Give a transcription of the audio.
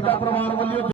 ਦਾ ਪ੍ਰਮਾਣ ਵੱਲੋਂ